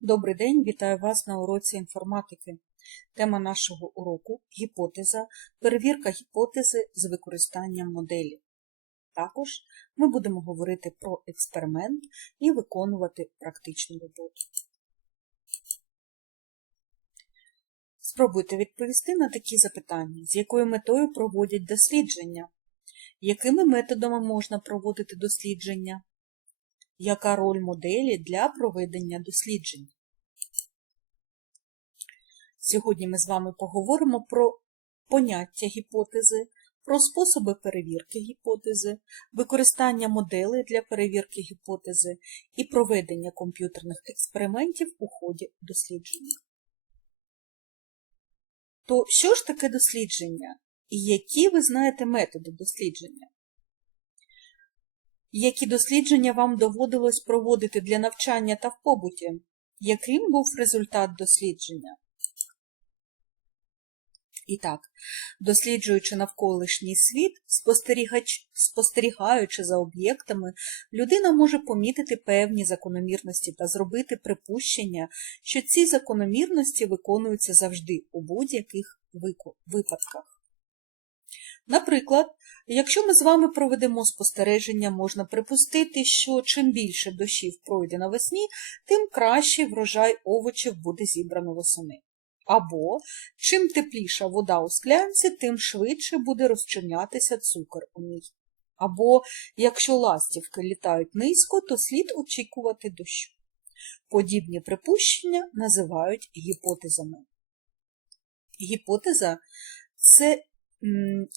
Добрий день, вітаю вас на уроці інформатики. Тема нашого уроку гіпотеза, перевірка гіпотези з використанням моделі. Також ми будемо говорити про експеримент і виконувати практичну роботу. Спробуйте відповісти на такі запитання, з якою метою проводять дослідження, якими методами можна проводити дослідження, яка роль моделі для проведення досліджень. Сьогодні ми з вами поговоримо про поняття гіпотези, про способи перевірки гіпотези, використання моделей для перевірки гіпотези і проведення комп'ютерних експериментів у ході дослідження. То що ж таке дослідження і які ви знаєте методи дослідження? Які дослідження вам доводилось проводити для навчання та в побуті? Яким був результат дослідження? І так, досліджуючи навколишній світ, спостерігач, спостерігаючи за об'єктами, людина може помітити певні закономірності та зробити припущення, що ці закономірності виконуються завжди у будь-яких випадках. Наприклад, якщо ми з вами проведемо спостереження, можна припустити, що чим більше дощів пройде навесні, тим кращий врожай овочів буде зібрано восени. Або чим тепліша вода у склянці, тим швидше буде розчинятися цукор у ній. Або якщо ластівки літають низько, то слід очікувати дощу. Подібні припущення називають гіпотезами. Гіпотеза це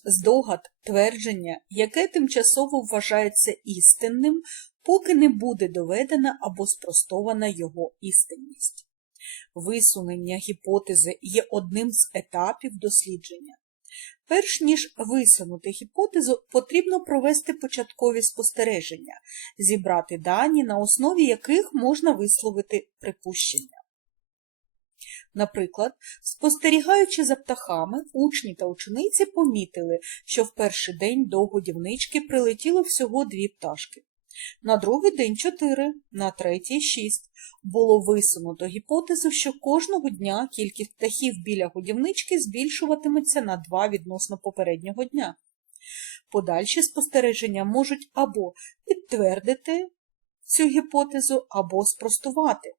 здогад, твердження, яке тимчасово вважається істинним, поки не буде доведена або спростована його істинність. Висунення гіпотези є одним з етапів дослідження. Перш ніж висунути гіпотезу, потрібно провести початкові спостереження, зібрати дані, на основі яких можна висловити припущення. Наприклад, спостерігаючи за птахами, учні та учениці помітили, що в перший день до годівнички прилетіло всього дві пташки. На другий день чотири, на третій шість. Було висунуто гіпотезу, що кожного дня кількість птахів біля годівнички збільшуватиметься на два відносно попереднього дня. Подальші спостереження можуть або підтвердити цю гіпотезу, або спростувати.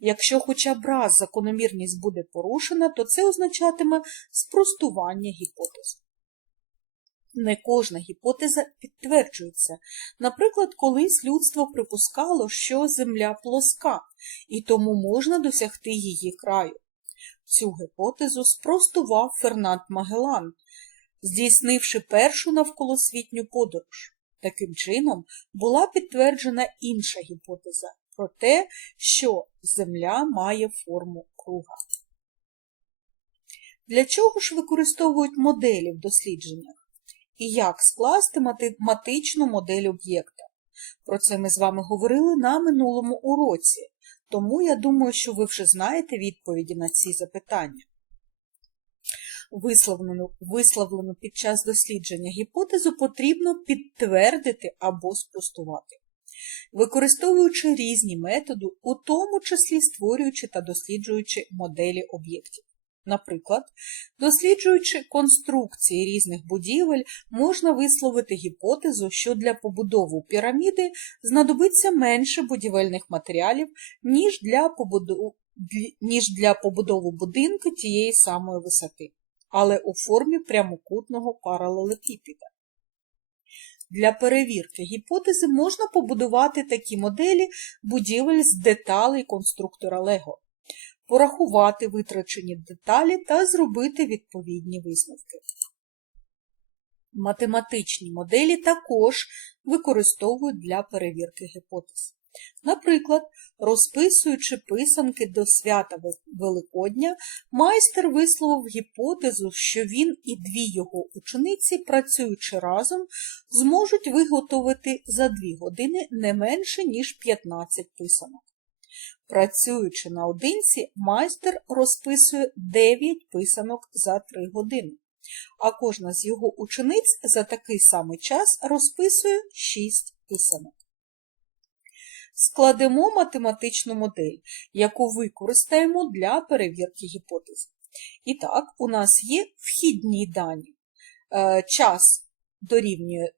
Якщо хоча б раз закономірність буде порушена, то це означатиме спростування гіпотез. Не кожна гіпотеза підтверджується. Наприклад, колись людство припускало, що Земля плоска, і тому можна досягти її краю. Цю гіпотезу спростував Фернанд Магелан, здійснивши першу навколосвітню подорож. Таким чином була підтверджена інша гіпотеза про те, що Земля має форму круга. Для чого ж використовують моделі в дослідженнях? І як скласти математичну модель об'єкта? Про це ми з вами говорили на минулому уроці, тому я думаю, що ви вже знаєте відповіді на ці запитання. Висловлену, висловлену під час дослідження гіпотезу потрібно підтвердити або спростувати використовуючи різні методи, у тому числі створюючи та досліджуючи моделі об'єктів. Наприклад, досліджуючи конструкції різних будівель, можна висловити гіпотезу, що для побудови піраміди знадобиться менше будівельних матеріалів, ніж для побудови ніж для побудови будинку тієї самої висоти, але у формі прямокутного паралелепіпіда. Для перевірки гіпотези можна побудувати такі моделі будівель з деталей конструктора Лего, порахувати витрачені деталі та зробити відповідні висновки. Математичні моделі також використовують для перевірки гіпотез. Наприклад, розписуючи писанки до свята Великодня, майстер висловив гіпотезу, що він і дві його учениці, працюючи разом, зможуть виготовити за дві години не менше, ніж 15 писанок. Працюючи наодинці, майстер розписує 9 писанок за 3 години, а кожна з його учениць за такий самий час розписує 6 писанок. Складемо математичну модель, яку використаємо для перевірки гіпотези. І так, у нас є вхідні дані. Е, Час дорівнює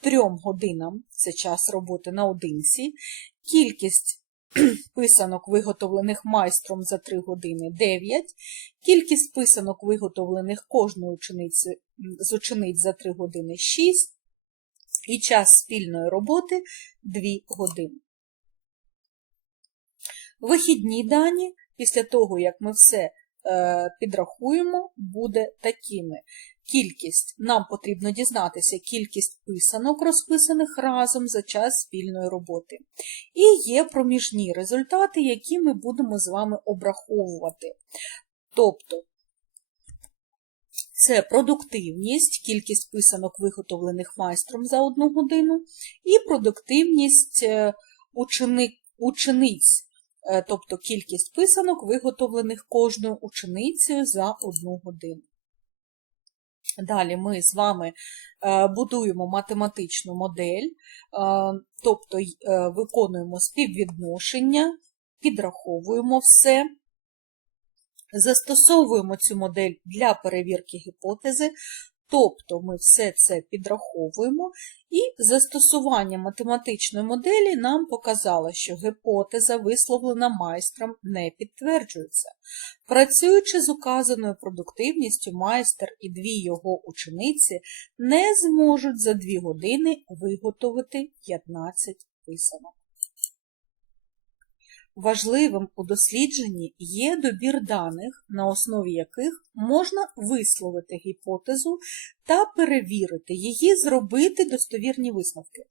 3 годинам, це час роботи наодинці, кількість писанок, виготовлених майстром за 3 години 9, кількість писанок, виготовлених кожною з учениць за 3 години 6, і час спільної роботи 2 години. Вихідні дані, після того, як ми все е, підрахуємо, буде такими. Кількість, нам потрібно дізнатися кількість писанок, розписаних разом за час спільної роботи. І є проміжні результати, які ми будемо з вами обраховувати. Тобто, це продуктивність, кількість писанок, виготовлених майстром за одну годину, і продуктивність е, учениць, тобто кількість писанок, виготовлених кожною ученицею за одну годину. Далі ми з вами е, будуємо математичну модель, е, тобто е, виконуємо співвідношення, підраховуємо все, застосовуємо цю модель для перевірки гіпотези, тобто ми все це підраховуємо, і застосування математичної моделі нам показало, що гіпотеза, висловлена майстром, не підтверджується. Працюючи з указаною продуктивністю, майстер і дві його учениці не зможуть за дві години виготовити 15 писанок. Важливим у дослідженні є добір даних, на основі яких можна висловити гіпотезу та перевірити її, зробити достовірні висновки.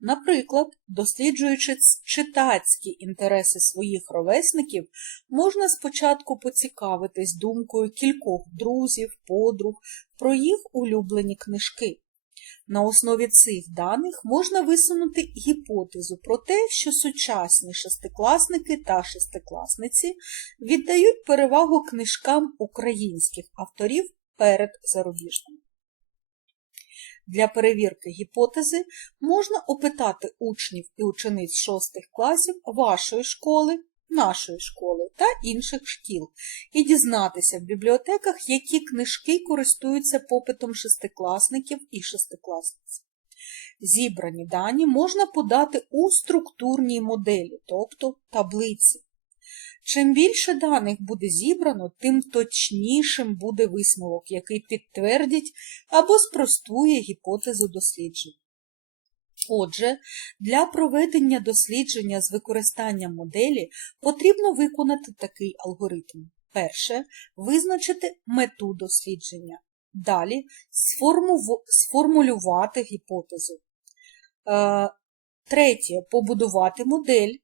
Наприклад, досліджуючи читацькі інтереси своїх ровесників, можна спочатку поцікавитись думкою кількох друзів, подруг про їх улюблені книжки. На основі цих даних можна висунути гіпотезу про те, що сучасні шестикласники та шестикласниці віддають перевагу книжкам українських авторів перед зарубіжними. Для перевірки гіпотези можна опитати учнів і учениць шостих класів вашої школи, нашої школи та інших шкіл і дізнатися в бібліотеках, які книжки користуються попитом шестикласників і шестикласниць. Зібрані дані можна подати у структурній моделі, тобто таблиці. Чим більше даних буде зібрано, тим точнішим буде висновок, який підтвердить або спростує гіпотезу дослідження. Отже, для проведення дослідження з використанням моделі потрібно виконати такий алгоритм. Перше визначити мету дослідження. Далі сформулювати гіпотезу. Е, третє побудувати модель.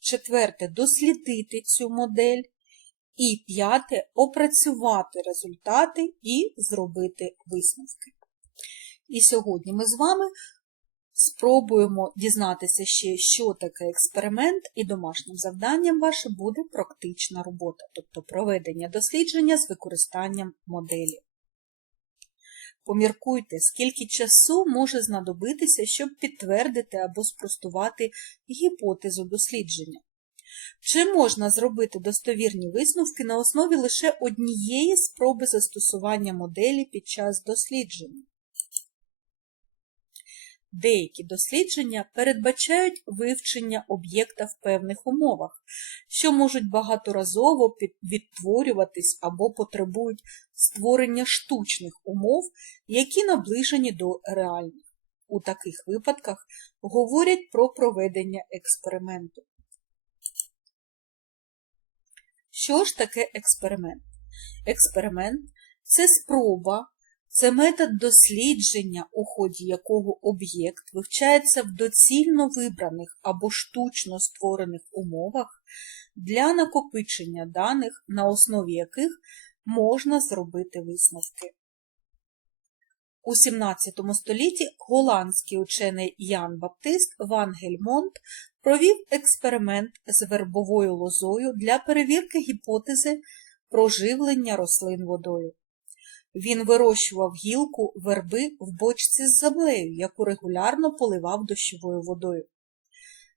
Четверте дослідити цю модель. І п'яте опрацювати результати і зробити висновки. І сьогодні ми з вами Спробуємо дізнатися ще, що таке експеримент, і домашнім завданням ваше буде практична робота, тобто проведення дослідження з використанням моделі. Поміркуйте, скільки часу може знадобитися, щоб підтвердити або спростувати гіпотезу дослідження. Чи можна зробити достовірні висновки на основі лише однієї спроби застосування моделі під час дослідження? Деякі дослідження передбачають вивчення об'єкта в певних умовах, що можуть багаторазово відтворюватись або потребують створення штучних умов, які наближені до реальних. У таких випадках говорять про проведення експерименту. Що ж таке експеримент? Експеримент це спроба це метод дослідження, у ході якого об'єкт вивчається в доцільно вибраних або штучно створених умовах для накопичення даних, на основі яких можна зробити висновки. У 17 столітті голландський учений Ян Баптист Ван Гельмонт провів експеримент з вербовою лозою для перевірки гіпотези про живлення рослин водою. Він вирощував гілку верби в бочці з землею, яку регулярно поливав дощовою водою.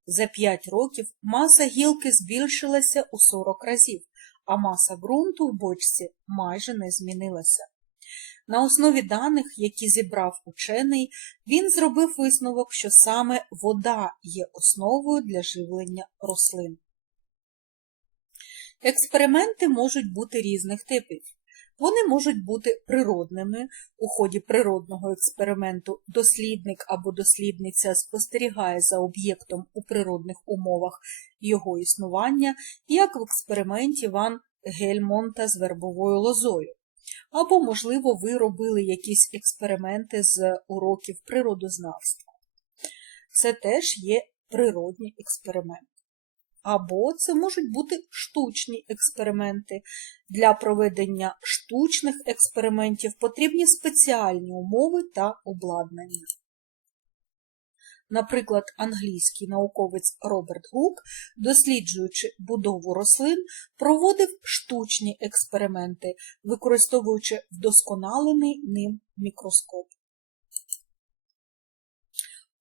За 5 років маса гілки збільшилася у 40 разів, а маса ґрунту в бочці майже не змінилася. На основі даних, які зібрав учений, він зробив висновок, що саме вода є основою для живлення рослин. Експерименти можуть бути різних типів. Вони можуть бути природними. У ході природного експерименту дослідник або дослідниця спостерігає за об'єктом у природних умовах його існування, як в експерименті Ван Гельмонта з вербовою лозою. Або, можливо, ви робили якісь експерименти з уроків природознавства. Це теж є природні експерименти. Або це можуть бути штучні експерименти. Для проведення штучних експериментів потрібні спеціальні умови та обладнання. Наприклад, англійський науковець Роберт Гук, досліджуючи будову рослин, проводив штучні експерименти, використовуючи вдосконалений ним мікроскоп.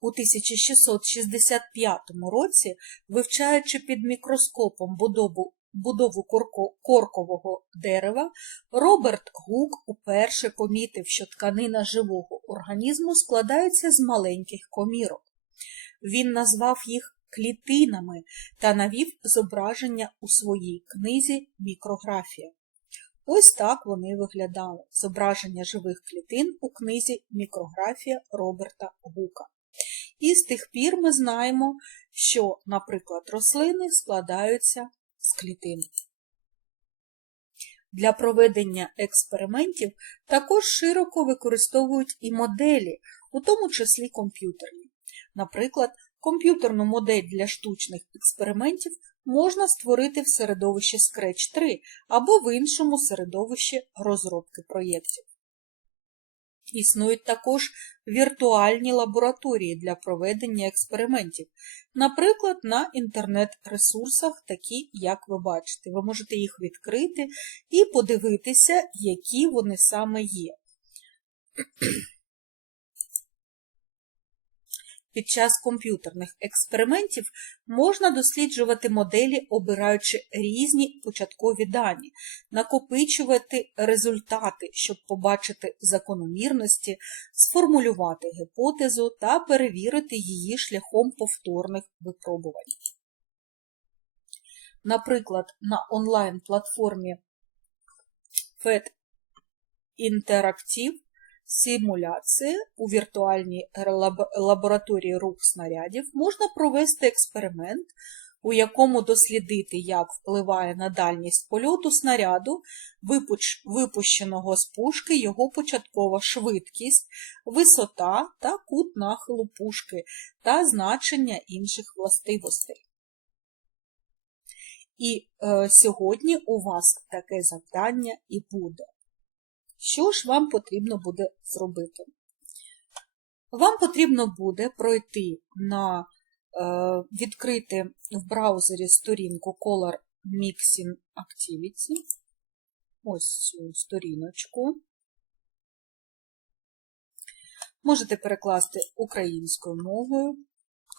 У 1665 році, вивчаючи під мікроскопом будову, будову корко, коркового дерева, Роберт Гук уперше помітив, що тканина живого організму складається з маленьких комірок. Він назвав їх клітинами та навів зображення у своїй книзі Мікрографія. Ось так вони виглядали зображення живих клітин у книзі Мікрографія Роберта Гука. І з тих пір ми знаємо, що, наприклад, рослини складаються з клітин. Для проведення експериментів також широко використовують і моделі, у тому числі комп'ютерні. Наприклад, комп'ютерну модель для штучних експериментів можна створити в середовищі Scratch 3 або в іншому середовищі розробки проєктів. Існують також віртуальні лабораторії для проведення експериментів, наприклад, на інтернет-ресурсах, такі, як ви бачите. Ви можете їх відкрити і подивитися, які вони саме є. Під час комп'ютерних експериментів можна досліджувати моделі, обираючи різні початкові дані, накопичувати результати, щоб побачити закономірності, сформулювати гіпотезу та перевірити її шляхом повторних випробувань. Наприклад, на онлайн-платформі FED Interactive симуляції у віртуальній лабораторії рух снарядів можна провести експеримент, у якому дослідити, як впливає на дальність польоту снаряду, випущеного з пушки його початкова швидкість, висота та кут нахилу пушки та значення інших властивостей. І е, сьогодні у вас таке завдання і буде. Що ж вам потрібно буде зробити? Вам потрібно буде пройти на е, відкрити в браузері сторінку Color Mixing Activity. Ось цю сторіночку. Можете перекласти українською мовою.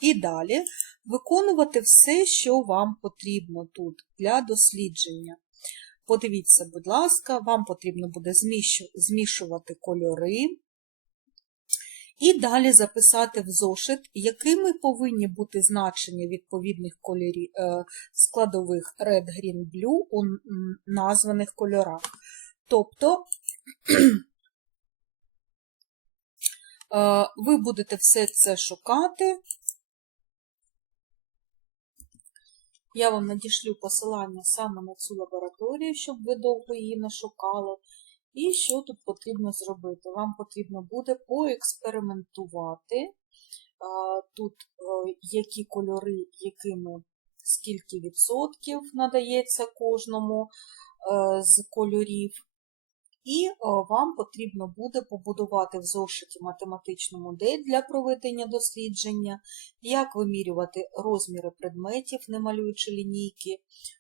І далі виконувати все, що вам потрібно тут для дослідження. Подивіться, будь ласка, вам потрібно буде змішувати кольори. І далі записати в зошит, якими повинні бути значення відповідних кольорів, е, складових Red, Green, Blue у названих кольорах. Тобто е, ви будете все це шукати Я вам надішлю посилання саме на цю лабораторію, щоб ви довго її не шукали. І що тут потрібно зробити? Вам потрібно буде поекспериментувати. Тут які кольори, якими скільки відсотків надається кожному з кольорів. І вам потрібно буде побудувати в зошиті математичну модель для проведення дослідження, як вимірювати розміри предметів, не малюючи лінійки.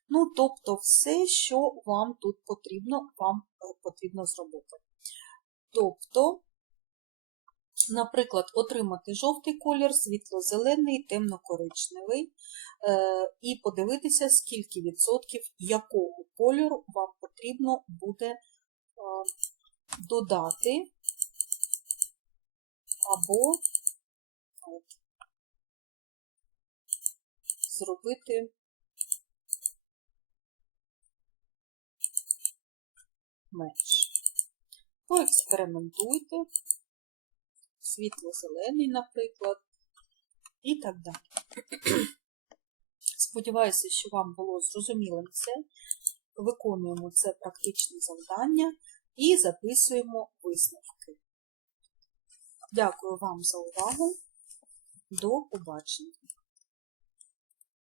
Ну, тобто, все, що вам тут потрібно, вам е, потрібно зробити. Тобто, Наприклад, отримати жовтий колір, світло-зелений, темно-коричневий, е, і подивитися, скільки відсотків якого кольору вам потрібно буде е, додати або от, зробити менше. Поекспериментуйте, світло-зелений, наприклад, і так далі. Сподіваюся, що вам було зрозумілим це. Виконуємо це практичне завдання і записуємо висновки. Дякую вам за увагу. До побачення.